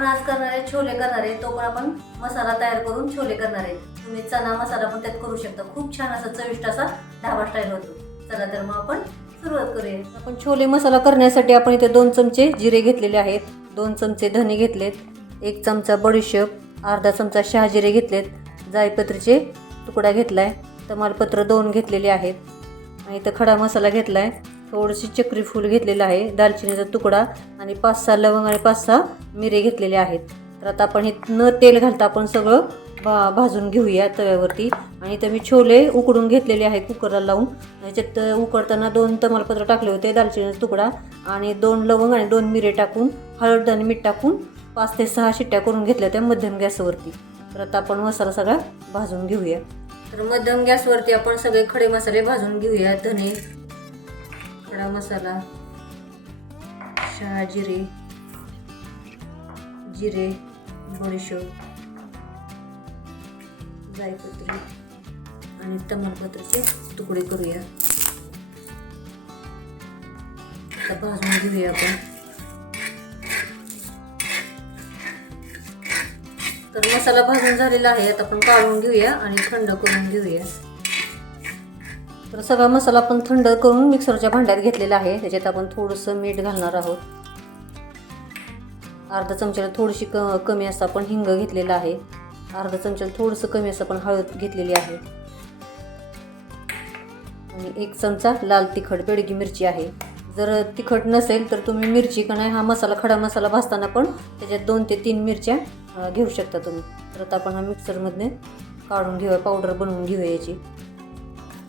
आपण आज करणार आहे छोले करणार आहे, तो पण आपण मसाला तयार करून छोले करणार आहे। तुम्ही चना मसाला पण त्यात करू शकता, खूप छान असा चविष्ट असा ढाबा स्टाईल होतो। चला तर मग आपण सुरुवात करूया। आपण छोले मसाला करण्यासाठी आपण इथे 2 चमचे जिरे घेतलेले आहेत, 2 चमचे धने घेतलेत, 1 चमचा बडीशेप, अर्धा चमचा शहाजिरे घेतलेत, जायपत्रीचे तुकडा घेतलाय, तमालपत्र 2 घेतलेले आहेत आणि इथं खडा मसाला घेतलाय, थोडीशी चक्री फूल घेतलेलं आहे, दालचिनीचा तुकडा आणि 5-6 लवंग आणि 5-6 मिरे घेतलेले आहेत। तर आता आपण हे न तेल घालता आपण सगळं भाजून घेऊया तव्यावरती। आणि इथं मी छोले उकडून घेतलेले आहेत कुकरला लावून। याच्यात उकडताना 2 तमालपत्र टाकले होते, दालचिनीचा तुकडा आणि 2 लवंग आणि 2 मिरे टाकून हळद आणि मीठ टाकून 5 ते 6 शिट्ट्या करून घेतल्या होत्या मध्यम गॅसवरती। तर आता आपण मसाला सगळा भाजून घेऊया। तर मध्यम गॅसवरती आपण सगळे खडे मसाले भाजून घेऊया। धने, खडा मसाला, शहाजिरे, जिरे, बडीशेप, जायपत्री आणि तमालपत्राचे तुकडे करूया। आता भाजून घेऊया आपण। तर मसाला भाजून झालेला आहे, आता आपण काढून घेऊया आणि थंड करून घेऊया। तर सगळा मसाला आपण थंड करून मिक्सरच्या भांड्यात घेतलेला आहे। त्याच्यात आपण थोडंसं मीठ घालणार आहोत, अर्धा चमच्याला थोडीशी कमी असं आपण हिंग घेतलेला आहे, अर्धा चमच्याला थोडंसं कमी असं आपण हळद घेतलेली आहे आणि 1 चमचा लाल तिखट बेडगी मिरची आहे। जर तिखट नसेल तर तुम्ही मिरची का नाही हा मसाला खडा मसाला भाजताना पण त्याच्यात 2 ते 3 मिरच्या घेऊ शकता तुम्ही। तर आता आपण हा मिक्सरमधने काढून घेऊया, पावडर बनवून घेऊया याची।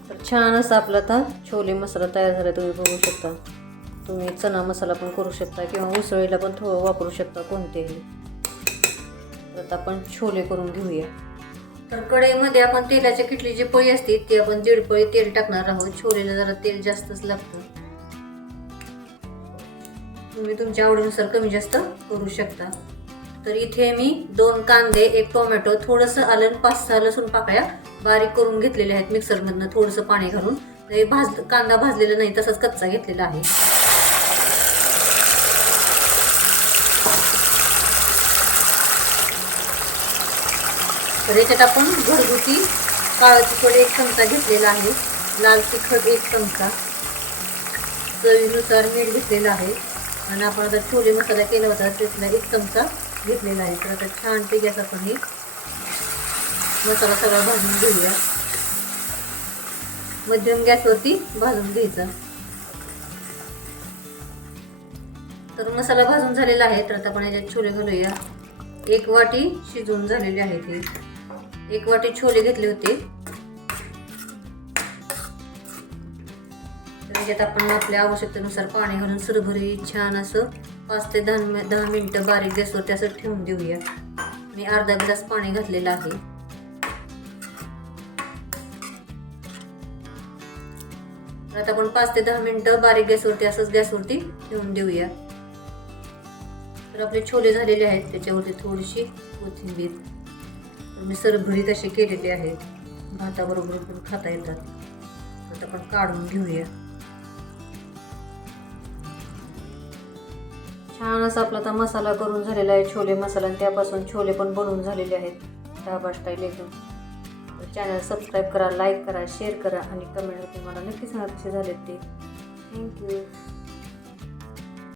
तर छान असा आपला आता छोले मसाला तयार झाला, तुम्ही बघू शकता। तुम्ही चना मसाला पण करू शकता किंवा उसळीला पण थोडं वापरू शकता कोणतेही। तर आता आपण छोले करून घेऊया। तर कढईमध्ये आपण तेलाच्या किटलीची पळी असते ती आपण 1.5 पळी तेल टाकणार आहोत। छोलेला जरा तेल जास्तच लागतं, तुम्ही तुमच्या आवडीनुसार कमी जास्त करू शकता। तर इथे मी 2 कांदे, 1 टोमॅटो, थोडंसं आलं, 5-6 लसूण पाकळ्या बारीक करून घेतलेले आहेत मिक्सरमधनं थोडंसं पाणी घालून। कांदा भाजलेला नाही, तसाच कच्चा घेतलेला आहे। तर याच्यात आपण घरगुती काळं तिखट 1 चमचा घेतलेला आहे, लाल तिखट 1 चमचा, चवीनुसार मीठ घेतलेलं आहे आणि आपण आता छोले मसाला केला होता त्यातला 1 चमचा घेतलेला आहे। तर आता छान पैकी असं आपण हे मसाला सगळा भाजून घेऊया, मध्यम गॅसवरती भाजून घ्यायचा। तर मसाला भाजून झालेला आहे, तर आता आपण याच्यात छोले घालूया। 1 वाटी शिजवून झालेले आहेत हे, 1 वाटी छोले घेतले होते। त्याच्यात आपण आपल्या आवश्यकतेनुसार पाणी घालून सरभरीत छान असं 5 ते 10 मिनिटं बारीक गॅसवरती असं ठेवून देऊया। मी अर्धा ग्लास पाणी घातलेलं आहे। आता आपण 5 ते 10 मिनिटं बारीक गॅसवरती असंच गॅसवरती ठेवून देऊया। तर आपले छोले झालेले आहेत, त्याच्यावरती थोडीशी कोथिंबीर, मी सरभरीत असे केलेले आहेत, भाताबरोबर पण खाता येतात। आता आपण काढून घेऊया। छान असा आपला आता मसाला करून झालेला आहे छोले मसाला, आणि त्यापासून छोले पण बनवून झालेले आहेत ढाबा स्टाईल एकदम। चॅनल सबस्क्राईब करा, लाईक करा, शेअर करा आणि कमेंटमध्ये मला नक्की सांगा कसे झालेत ते। थँक्यू।